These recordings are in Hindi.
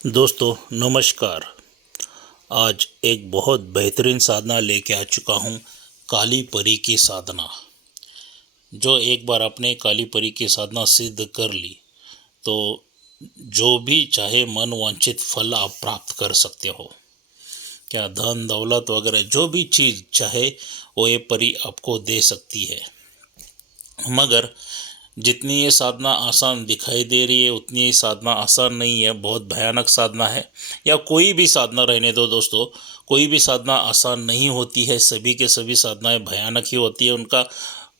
दोस्तों नमस्कार। आज एक बहुत बेहतरीन साधना लेके आ चुका हूँ, काली परी की साधना। जो एक बार आपने काली परी की साधना सिद्ध कर ली तो जो भी चाहे मन वांछित फल आप प्राप्त कर सकते हो। क्या धन दौलत वगैरह जो भी चीज़ चाहे वो ये परी आपको दे सकती है। मगर जितनी ये साधना आसान दिखाई दे रही है उतनी ये साधना आसान नहीं है, बहुत भयानक साधना है। या कोई भी साधना रहने दो दोस्तों, कोई भी साधना आसान नहीं होती है। सभी के सभी साधनाएं भयानक ही होती है। उनका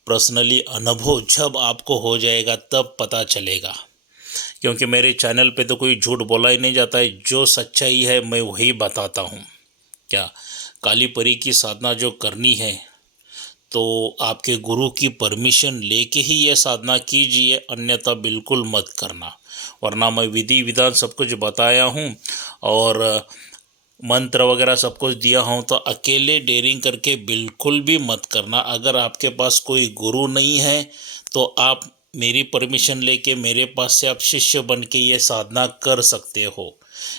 पर्सनली अनुभव जब आपको हो जाएगा तब पता चलेगा। क्योंकि मेरे चैनल पे तो कोई झूठ बोला ही नहीं जाता है, जो सच्चाई है मैं वही बताता हूँ। क्या काली परी की साधना जो करनी है तो आपके गुरु की परमिशन लेके ही ये साधना कीजिए, अन्यथा बिल्कुल मत करना। वरना मैं विधि विधान सब कुछ बताया हूँ और मंत्र वगैरह सब कुछ दिया हूँ, तो अकेले डेयरिंग करके बिल्कुल भी मत करना। अगर आपके पास कोई गुरु नहीं है तो आप मेरी परमिशन लेके मेरे पास से आप शिष्य बन के ये साधना कर सकते हो।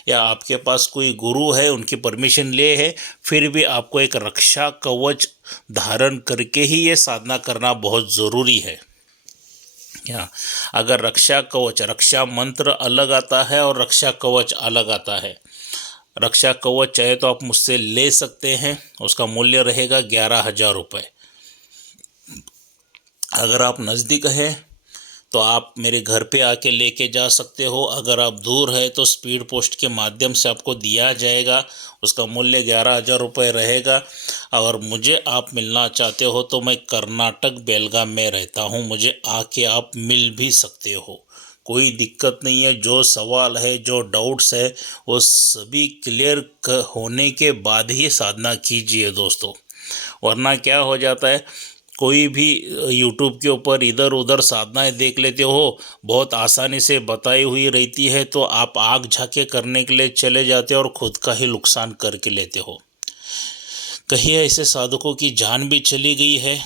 या आपके पास कोई गुरु है, उनकी परमिशन ले है, फिर भी आपको एक रक्षा कवच धारण करके ही ये साधना करना बहुत ज़रूरी है। या अगर रक्षा कवच, रक्षा मंत्र अलग आता है और रक्षा कवच अलग आता है। रक्षा कवच चाहे तो आप मुझसे ले सकते हैं, उसका मूल्य रहेगा 11,000 रुपये। अगर आप नज़दीक हैं तो आप मेरे घर पे आके लेके जा सकते हो। अगर आप दूर है तो स्पीड पोस्ट के माध्यम से आपको दिया जाएगा, उसका मूल्य 11,000 रुपये रहेगा। और मुझे आप मिलना चाहते हो तो मैं कर्नाटक बेलगाम में रहता हूँ, मुझे आके आप मिल भी सकते हो, कोई दिक्कत नहीं है। जो सवाल है, जो डाउट्स है, वो सभी क्लियर होने के बाद ही साधना कीजिए दोस्तों। वरना क्या हो जाता है, कोई भी यूट्यूब के ऊपर इधर उधर साधनाएं देख लेते हो, बहुत आसानी से बताई हुई रहती है, तो आप आग झाँके करने के लिए चले जाते हो और खुद का ही नुकसान करके लेते हो। कहीं ऐसे साधकों की जान भी चली गई है,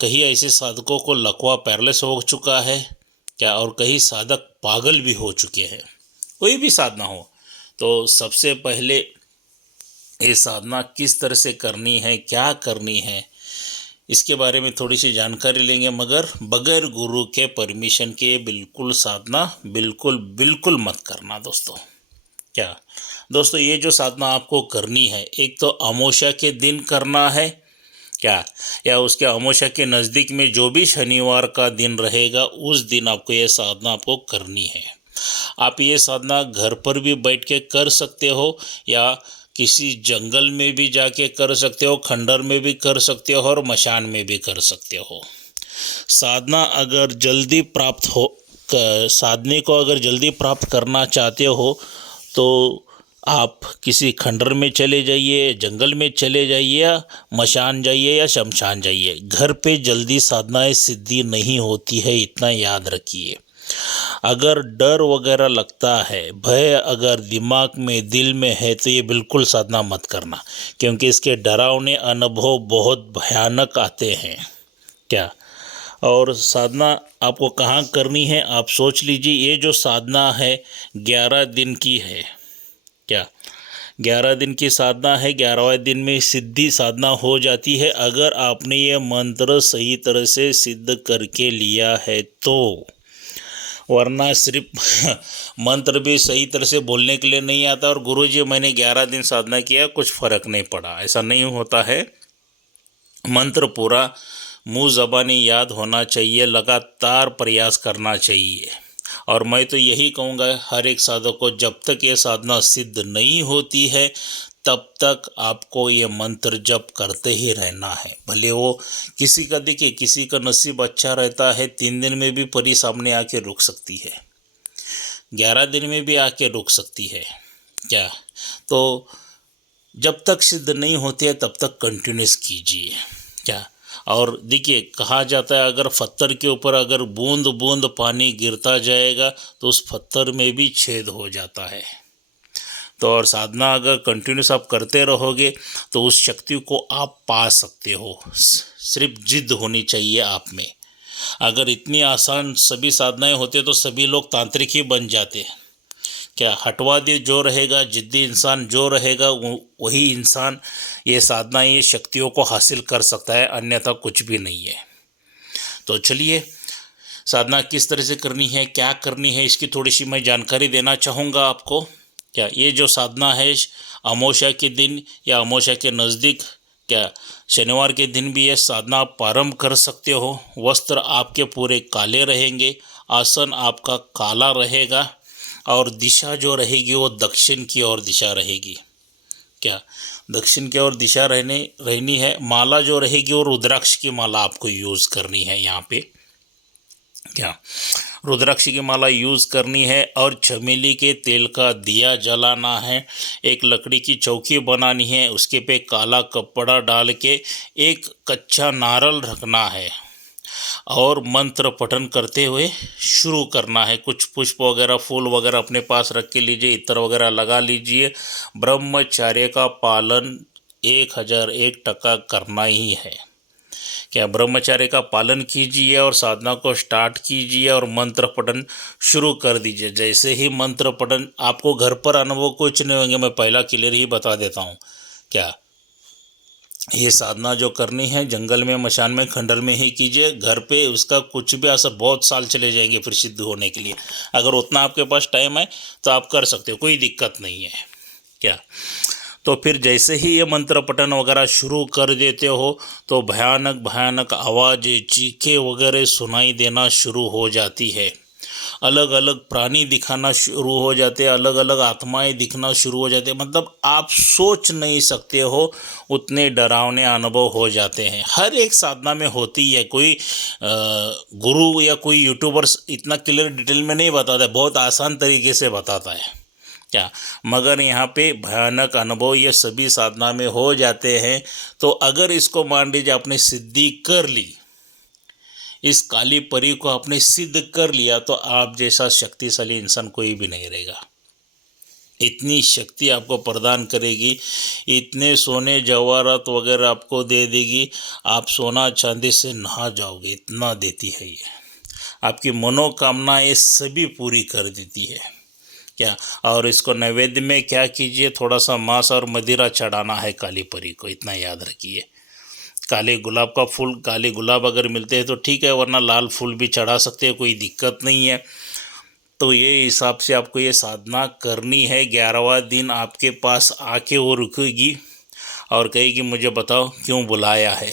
कहीं ऐसे साधकों को लकवा पैरलेस हो चुका है क्या, और कई साधक पागल भी हो चुके हैं। कोई भी साधना हो तो सबसे पहले ये साधना किस तरह से करनी है, क्या करनी है, इसके बारे में थोड़ी सी जानकारी लेंगे। मगर बगैर गुरु के परमिशन के बिल्कुल साधना बिल्कुल बिल्कुल मत करना दोस्तों। क्या दोस्तों, ये जो साधना आपको करनी है, एक तो अमावस्या के दिन करना है क्या, या उसके अमावस्या के नज़दीक में जो भी शनिवार का दिन रहेगा उस दिन आपको ये साधना आपको करनी है। आप ये साधना घर पर भी बैठ के कर सकते हो, या किसी जंगल में भी जाके कर सकते हो, खंडर में भी कर सकते हो और मशान में भी कर सकते हो। साधना अगर जल्दी प्राप्त हो, साधने को अगर जल्दी प्राप्त करना चाहते हो तो आप किसी खंडर में चले जाइए, जंगल में चले जाइए, या मशान जाइए या शमशान जाइए। घर पे जल्दी साधनाएं सिद्धि नहीं होती है, इतना याद रखिए। अगर डर वगैरह लगता है, भय अगर दिमाग में दिल में है, तो ये बिल्कुल साधना मत करना, क्योंकि इसके डरावने अनुभव बहुत भयानक आते हैं क्या। और साधना आपको कहाँ करनी है, आप सोच लीजिए। ये जो साधना है 11 दिन की है क्या, 11 दिन की साधना है। 11वें दिन में सिद्धि साधना हो जाती है, अगर आपने ये मंत्र सही तरह से सिद्ध करके लिया है तो। वरना सिर्फ मंत्र भी सही तरह से बोलने के लिए नहीं आता और गुरुजी मैंने 11 दिन साधना किया, कुछ फ़र्क नहीं पड़ा, ऐसा नहीं होता है। मंत्र पूरा मुँह ज़बानी याद होना चाहिए, लगातार प्रयास करना चाहिए। और मैं तो यही कहूँगा हर एक साधक को, जब तक ये साधना सिद्ध नहीं होती है तब तक आपको ये मंत्र जप करते ही रहना है। भले वो किसी का, देखिए किसी का नसीब अच्छा रहता है, 3 दिन में भी परी सामने आके रुक सकती है, 11 दिन में भी आके रुक सकती है क्या। तो जब तक सिद्ध नहीं होती है तब तक कंटिन्यूस कीजिए क्या। और देखिए कहा जाता है, अगर पत्थर के ऊपर अगर बूंद बूंद पानी गिरता जाएगा तो उस पत्थर में भी छेद हो जाता है। तो और साधना अगर कंटिन्यूस आप करते रहोगे तो उस शक्ति को आप पा सकते हो। सिर्फ जिद होनी चाहिए आप में। अगर इतनी आसान सभी साधनाएं होते तो सभी लोग तांत्रिक ही बन जाते। क्या हटवादी जो रहेगा, जिद्दी इंसान जो रहेगा, वही इंसान ये साधना, ये शक्तियों को हासिल कर सकता है, अन्यथा कुछ भी नहीं है। तो चलिए, साधना किस तरह से करनी है, क्या करनी है, इसकी थोड़ी सी मैं जानकारी देना चाहूँगा आपको। क्या ये जो साधना है अमावस्या के दिन या अमावस्या के नज़दीक, क्या शनिवार के दिन भी ये साधना आप प्रारंभ कर सकते हो। वस्त्र आपके पूरे काले रहेंगे, आसन आपका काला रहेगा और दिशा जो रहेगी वो दक्षिण की ओर दिशा रहेगी। क्या दक्षिण की ओर दिशा रहनी है। माला जो रहेगी वो रुद्राक्ष की माला आपको यूज़ करनी है। यहाँ पे क्या रुद्राक्ष की माला यूज़ करनी है और चमेली के तेल का दिया जलाना है। एक लकड़ी की चौकी बनानी है, उसके पे काला कपड़ा डाल के एक कच्चा नारियल रखना है और मंत्र पठन करते हुए शुरू करना है। कुछ पुष्प वगैरह, फूल वगैरह अपने पास रख के लीजिए, इत्र वगैरह लगा लीजिए। ब्रह्मचर्य का पालन 1001 टका करना ही है। क्या ब्रह्मचर्य का पालन कीजिए और साधना को स्टार्ट कीजिए और मंत्र पठन शुरू कर दीजिए। जैसे ही मंत्र पठन, आपको घर पर अनुभव कुछ नहीं होंगे, मैं पहला क्लियर ही बता देता हूँ। क्या ये साधना जो करनी है जंगल में, मशान में, खंडर में ही कीजिए। घर पे उसका कुछ भी असर, बहुत साल चले जाएंगे फिर सिद्ध होने के लिए। अगर उतना आपके पास टाइम है तो आप कर सकते हो, कोई दिक्कत नहीं है। क्या तो फिर जैसे ही ये मंत्र पठन वगैरह शुरू कर देते हो तो भयानक भयानक आवाज़ें, चीखे वगैरह सुनाई देना शुरू हो जाती है। अलग अलग प्राणी दिखाना शुरू हो जाते हैं, अलग अलग आत्माएं दिखना शुरू हो जाते हैं। मतलब आप सोच नहीं सकते हो, उतने डरावने अनुभव हो जाते हैं। हर एक साधना में होती है। कोई गुरु या कोई यूट्यूबर्स इतना क्लियर डिटेल में नहीं बताता है, बहुत आसान तरीके से बताता है। क्या मगर यहाँ पे भयानक अनुभव ये सभी साधना में हो जाते हैं। तो अगर इसको मान लीजिए आपने सिद्धि कर ली, इस काली परी को आपने सिद्ध कर लिया, तो आप जैसा शक्तिशाली इंसान कोई भी नहीं रहेगा। इतनी शक्ति आपको प्रदान करेगी, इतने सोने जवाहरात वगैरह आपको दे देगी, आप सोना चांदी से नहा जाओगे, इतना देती है ये। आपकी मनोकामनाएं सभी पूरी कर देती है। क्या और इसको नैवेद्य में क्या कीजिए, थोड़ा सा मांस और मदिरा चढ़ाना है काली परी को, इतना याद रखिए। काले गुलाब का फूल, काले गुलाब अगर मिलते हैं तो ठीक है, वरना लाल फूल भी चढ़ा सकते हैं, कोई दिक्कत नहीं है। तो ये हिसाब से आपको ये साधना करनी है। 11वां दिन आपके पास आके वो रुकेगी और कहेगी मुझे बताओ क्यों बुलाया है।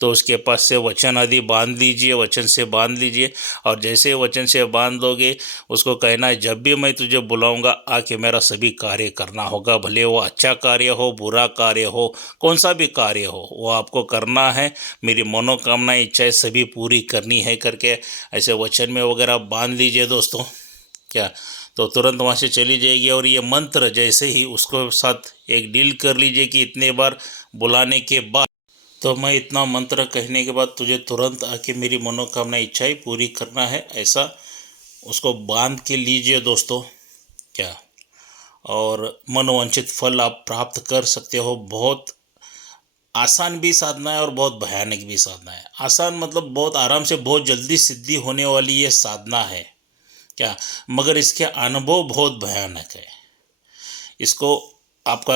तो उसके पास से वचन आदि बांध लीजिए, वचन से बांध लीजिए। और जैसे वचन से बांध दोगे, उसको कहना है जब भी मैं तुझे बुलाऊंगा आके मेरा सभी कार्य करना होगा। भले वो अच्छा कार्य हो, बुरा कार्य हो, कौन सा भी कार्य हो, वो आपको करना है। मेरी मनोकामनाएं, इच्छाएं सभी पूरी करनी है करके ऐसे वचन में वगैरह बांध लीजिए दोस्तों। क्या तो तुरंत वहाँ से चली जाएगी। और ये मंत्र जैसे ही उसको साथ एक डील कर लीजिए कि इतने बार बुलाने के बाद, तो मैं इतना मंत्र कहने के बाद तुझे तुरंत आके मेरी मनोकामना इच्छाएं पूरी करना है, ऐसा उसको बांध के लीजिए दोस्तों। क्या और मनोवांछित फल आप प्राप्त कर सकते हो। बहुत आसान भी साधना है और बहुत भयानक भी साधना है। आसान मतलब बहुत आराम से, बहुत जल्दी सिद्धि होने वाली ये साधना है। क्या मगर इसके अनुभव बहुत भयानक है। इसको आपका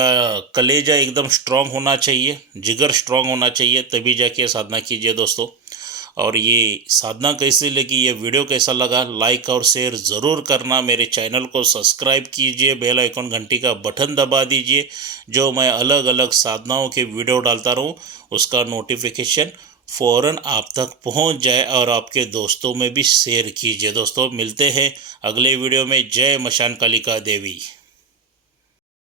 कलेजा एकदम स्ट्रांग होना चाहिए, जिगर स्ट्रांग होना चाहिए, तभी जाके साधना कीजिए दोस्तों। और ये साधना कैसी लगी, ये वीडियो कैसा लगा, लाइक और शेयर ज़रूर करना। मेरे चैनल को सब्सक्राइब कीजिए, बेल आइकन घंटी का बटन दबा दीजिए। जो मैं अलग अलग साधनाओं के वीडियो डालता रहूँ उसका नोटिफिकेशन फ़ौरन आप तक पहुंच जाए और आपके दोस्तों में भी शेयर कीजिए। दोस्तों मिलते हैं अगले वीडियो में। जय मशान कालिका देवी।